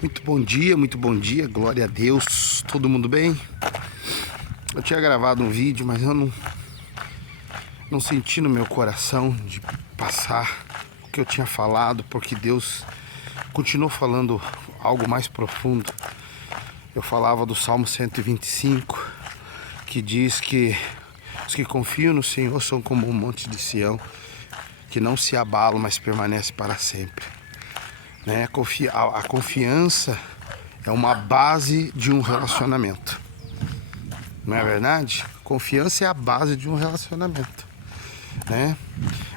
Muito bom dia, glória a Deus, todo mundo bem? Eu tinha gravado um vídeo, mas eu não senti no meu coração de passar o que eu tinha falado, porque Deus continuou falando algo mais profundo. Eu falava do Salmo 125, que diz que os que confiam no Senhor são como um monte de Sião, que não se abalam, mas permanece para sempre. A confiança é uma base de um relacionamento. Não é verdade? Confiança é a base de um relacionamento, né?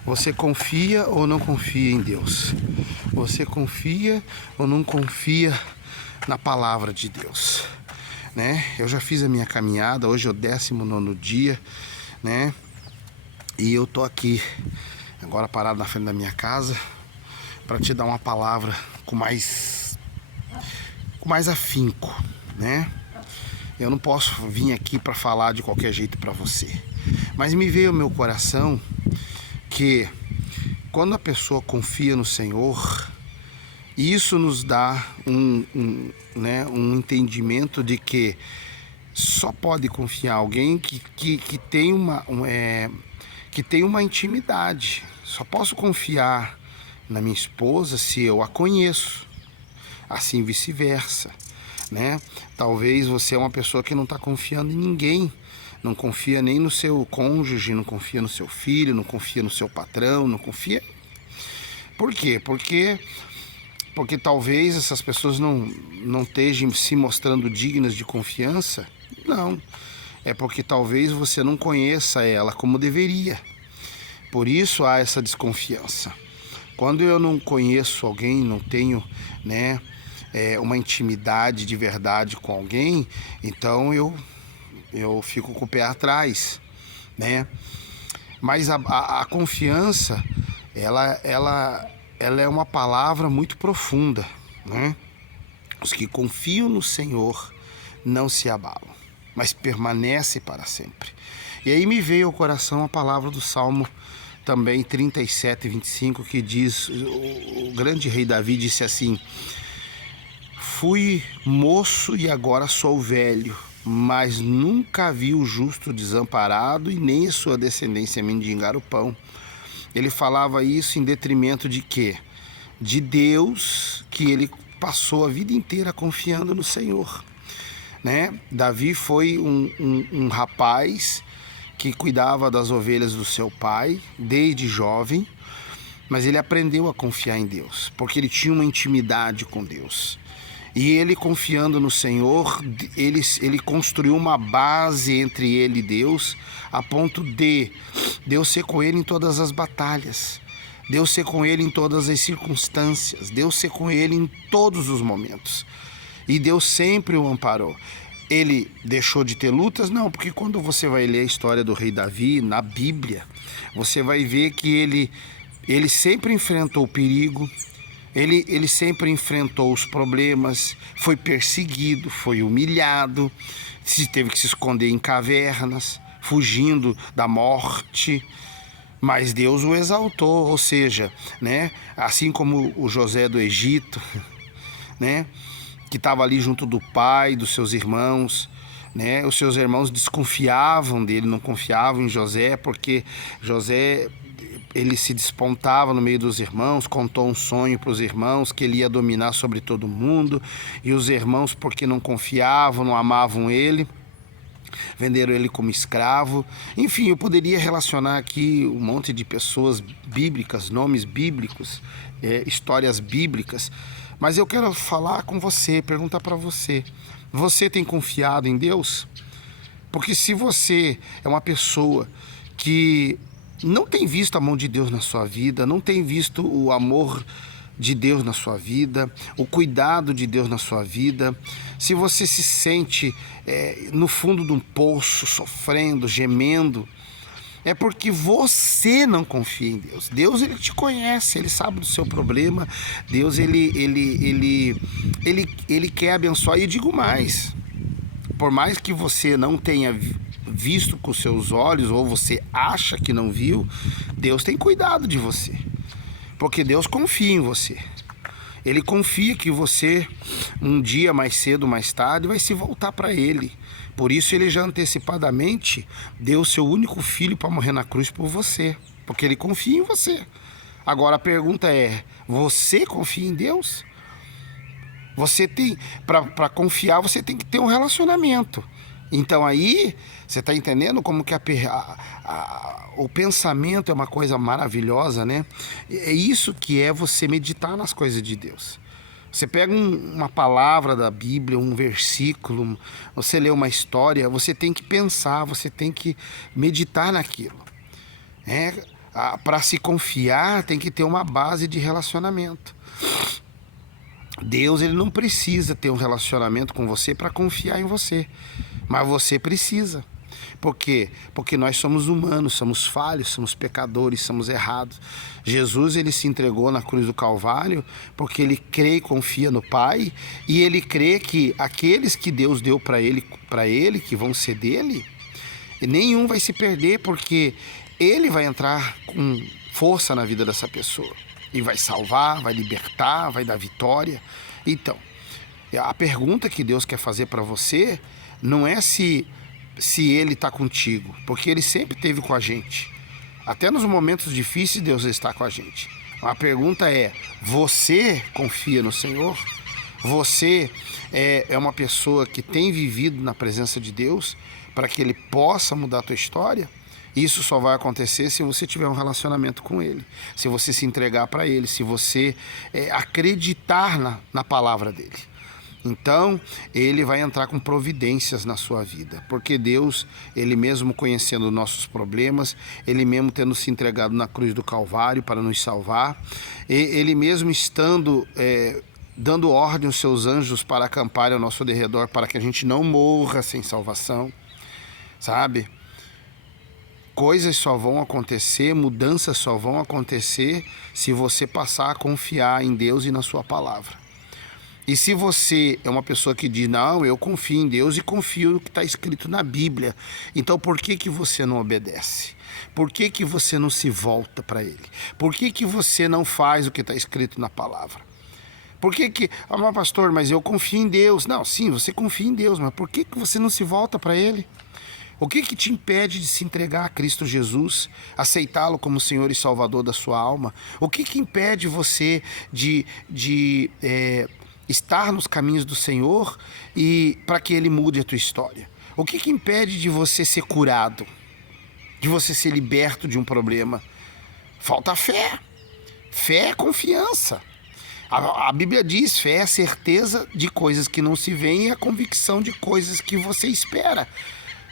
Você confia ou não confia em Deus? Você confia ou não confia na palavra de Deus, né? Eu já fiz a minha caminhada, hoje é o 19º dia, né? E eu tô aqui agora parado na frente da minha casa para te dar uma palavra com mais afinco, né? Eu não posso vir aqui para falar de qualquer jeito para você, mas me veio ao meu coração que quando a pessoa confia no Senhor, isso nos dá um entendimento de que só pode confiar alguém que tem uma intimidade. Só posso confiar na minha esposa se eu a conheço, assim vice-versa, né? Talvez você é uma pessoa que não está confiando em ninguém, não confia nem no seu cônjuge, não confia no seu filho, não confia no seu patrão, não confia. Por quê? Porque talvez essas pessoas não estejam se mostrando dignas de confiança. Não, é porque talvez você não conheça ela como deveria. Por isso há essa desconfiança. Quando eu não conheço alguém, não tenho, uma intimidade de verdade com alguém, então eu fico com o pé atrás, né? Mas a confiança, ela é uma palavra muito profunda, né? Os que confiam no Senhor não se abalam, mas permanecem para sempre. E aí me veio ao coração a palavra do Salmo também 37:25, que diz, o grande rei Davi disse assim: fui moço e agora sou velho, mas nunca vi o justo desamparado e nem a sua descendência mendigar o pão. Ele falava isso em detrimento de quê? De Deus, que ele passou a vida inteira confiando no Senhor, né? Davi foi um rapaz que cuidava das ovelhas do seu pai desde jovem, mas ele aprendeu a confiar em Deus, porque ele tinha uma intimidade com Deus. E ele, confiando no Senhor, ele construiu uma base entre ele e Deus, a ponto de Deus ser com ele em todas as batalhas, Deus ser com ele em todas as circunstâncias, Deus ser com ele em todos os momentos. E Deus sempre o amparou. Ele deixou de ter lutas? Não, porque quando você vai ler a história do rei Davi na Bíblia, você vai ver que ele sempre enfrentou o perigo, ele sempre enfrentou os problemas, foi perseguido, foi humilhado, teve que se esconder em cavernas, fugindo da morte, mas Deus o exaltou, ou seja, né, assim como o José do Egito, né, que estava ali junto do pai, dos seus irmãos, né? Os seus irmãos desconfiavam dele, não confiavam em José, porque José, ele se despontava no meio dos irmãos, contou um sonho para os irmãos que ele ia dominar sobre todo mundo, e os irmãos, porque não confiavam, não amavam ele, venderam ele como escravo. Enfim, eu poderia relacionar aqui um monte de pessoas bíblicas, nomes bíblicos, histórias bíblicas, mas eu quero falar com você, perguntar para você: você tem confiado em Deus? Porque se você é uma pessoa que não tem visto a mão de Deus na sua vida, não tem visto o amor de Deus na sua vida, o cuidado de Deus na sua vida, se você se sente no fundo de um poço, sofrendo, gemendo, é porque você não confia em Deus. Deus, ele te conhece, ele sabe do seu problema. Deus, ele quer abençoar. E eu digo mais: por mais que você não tenha visto com seus olhos, ou você acha que não viu, Deus tem cuidado de você, porque Deus confia em você. Ele confia que você, um dia mais cedo ou mais tarde, vai se voltar para ele. Por isso ele já antecipadamente deu o seu único filho para morrer na cruz por você, porque ele confia em você. Agora a pergunta é, você confia em Deus? Você tem, para confiar, você tem que ter um relacionamento. Então aí, você está entendendo como que o pensamento é uma coisa maravilhosa, né? É isso que é você meditar nas coisas de Deus. Você pega uma palavra da Bíblia, um versículo, você lê uma história, você tem que pensar, você tem que meditar naquilo. Para se confiar, tem que ter uma base de relacionamento. Deus, ele não precisa ter um relacionamento com você para confiar em você, mas você precisa. Por quê? Porque nós somos humanos, somos falhos, somos pecadores, somos errados. Jesus, ele se entregou na cruz do Calvário porque ele crê e confia no Pai, e ele crê que aqueles que Deus deu para ele, que vão ser dele, nenhum vai se perder, porque ele vai entrar com força na vida dessa pessoa. E vai salvar, vai libertar, vai dar vitória. Então, a pergunta que Deus quer fazer para você não é se Ele está contigo, porque Ele sempre esteve com a gente. Até nos momentos difíceis Deus está com a gente. A pergunta é, você confia no Senhor? Você é uma pessoa que tem vivido na presença de Deus para que Ele possa mudar a tua história? Isso só vai acontecer se você tiver um relacionamento com Ele, se você se entregar para Ele, se você acreditar na palavra dEle. Então, Ele vai entrar com providências na sua vida, porque Deus, Ele mesmo conhecendo nossos problemas, Ele mesmo tendo se entregado na cruz do Calvário para nos salvar, Ele mesmo estando dando ordem aos seus anjos para acamparem ao nosso derredor, para que a gente não morra sem salvação, sabe? Coisas só vão acontecer, mudanças só vão acontecer se você passar a confiar em Deus e na sua palavra. E se você é uma pessoa que diz, não, eu confio em Deus e confio no que está escrito na Bíblia, então por que você não obedece? Por que você não se volta para Ele? Por que você não faz o que está escrito na palavra? Por que pastor, mas eu confio em Deus. Não, sim, você confia em Deus, mas por que você não se volta para Ele? O que te impede de se entregar a Cristo Jesus, aceitá-lo como Senhor e Salvador da sua alma? O que impede você de estar nos caminhos do Senhor e para que Ele mude a tua história? O que impede de você ser curado, de você ser liberto de um problema? Falta fé. Fé é confiança. A Bíblia diz, fé é a certeza de coisas que não se veem e a convicção de coisas que você espera.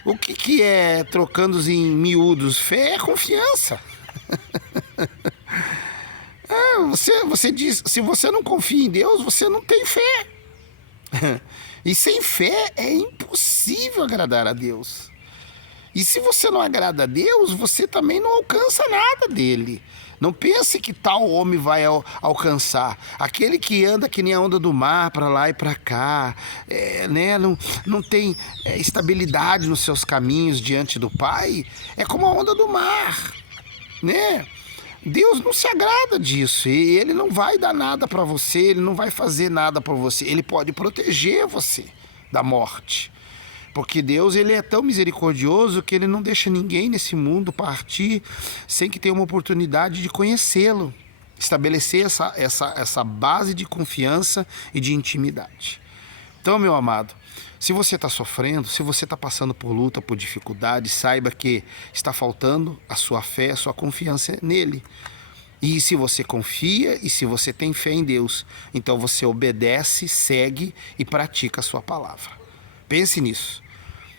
O que é, trocando em miúdos? Fé é confiança. Você diz, se você não confia em Deus, você não tem fé. E sem fé é impossível agradar a Deus. E se você não agrada a Deus, você também não alcança nada dele. Não pense que tal homem vai alcançar. Aquele que anda que nem a onda do mar, para lá e para cá, não tem estabilidade nos seus caminhos diante do Pai, é como a onda do mar, né? Deus não se agrada disso, e Ele não vai dar nada para você, Ele não vai fazer nada para você. Ele pode proteger você da morte. Porque Deus, ele é tão misericordioso que ele não deixa ninguém nesse mundo partir sem que tenha uma oportunidade de conhecê-lo. Estabelecer essa base de confiança e de intimidade. Então, meu amado, se você está sofrendo, se você está passando por luta, por dificuldade, saiba que está faltando a sua fé, a sua confiança nele. E se você confia e se você tem fé em Deus, então você obedece, segue e pratica a sua palavra. Pense nisso,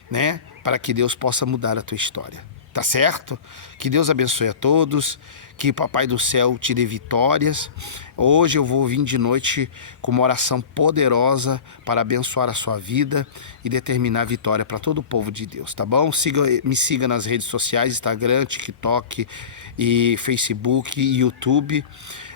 né? Para que Deus possa mudar a tua história. Tá certo? Que Deus abençoe a todos, que o Papai do Céu te dê vitórias. Hoje eu vou vir de noite com uma oração poderosa para abençoar a sua vida e determinar a vitória para todo o povo de Deus, tá bom? Me siga nas redes sociais, Instagram, TikTok e Facebook e YouTube,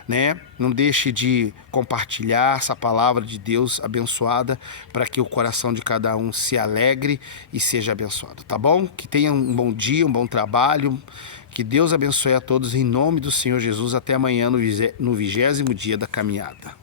né? Não deixe de compartilhar essa palavra de Deus abençoada para que o coração de cada um se alegre e seja abençoado, tá bom? Que tenha um bom dia, um bom trabalho, que Deus abençoe a todos em nome do Senhor Jesus. Até amanhã no 20º dia da caminhada.